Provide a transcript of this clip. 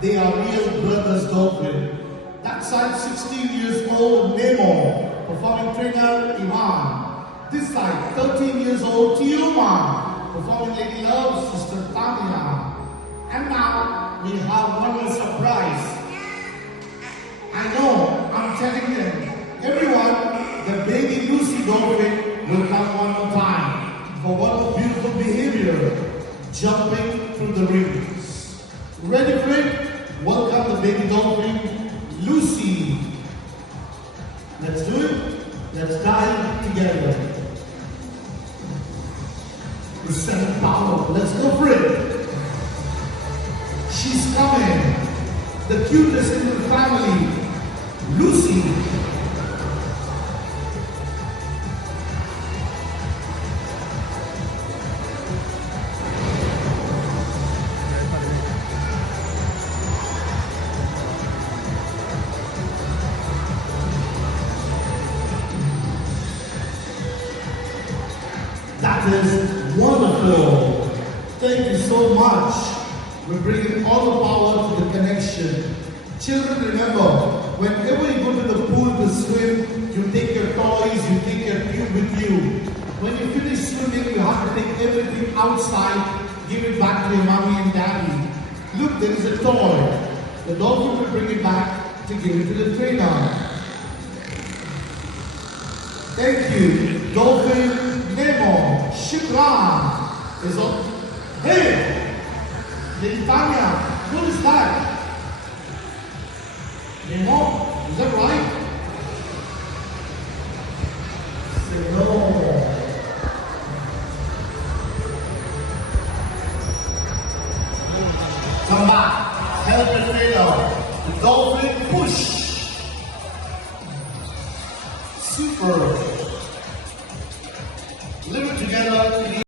They are real brothers dolphin. That side 16 years old Nemo performing trainer Ivan. This side 13 years old Tioma performing Lady Love Sister Tanya. And now we have one more surprise. I know, I'm telling them, everyone, the baby Lucy dolphin will come one more time for one more beautiful behavior, jumping through the rings. Ready for it? Welcome the baby dolphin, Lucy. Let's do it. Let's dive together. The seven power. Let's go for it. She's coming. The cutest in the family, Lucy. That is wonderful. Thank you so much. We're bringing all the power to the connection. Children, remember, whenever you go to the pool to swim, you take your toys, you take your tube with you. When you finish swimming, you have to take everything outside, give it back to your mommy and daddy. Look, there is a toy. The dolphin will bring it back to give it to the trainer. Thank you. Dolphin Nemo, Shukran is on. Hey! Lady Tanya, what is that? Nemo, is that right? Say no. Come back. Help the trainer. The dolphin push. Super. Live it together.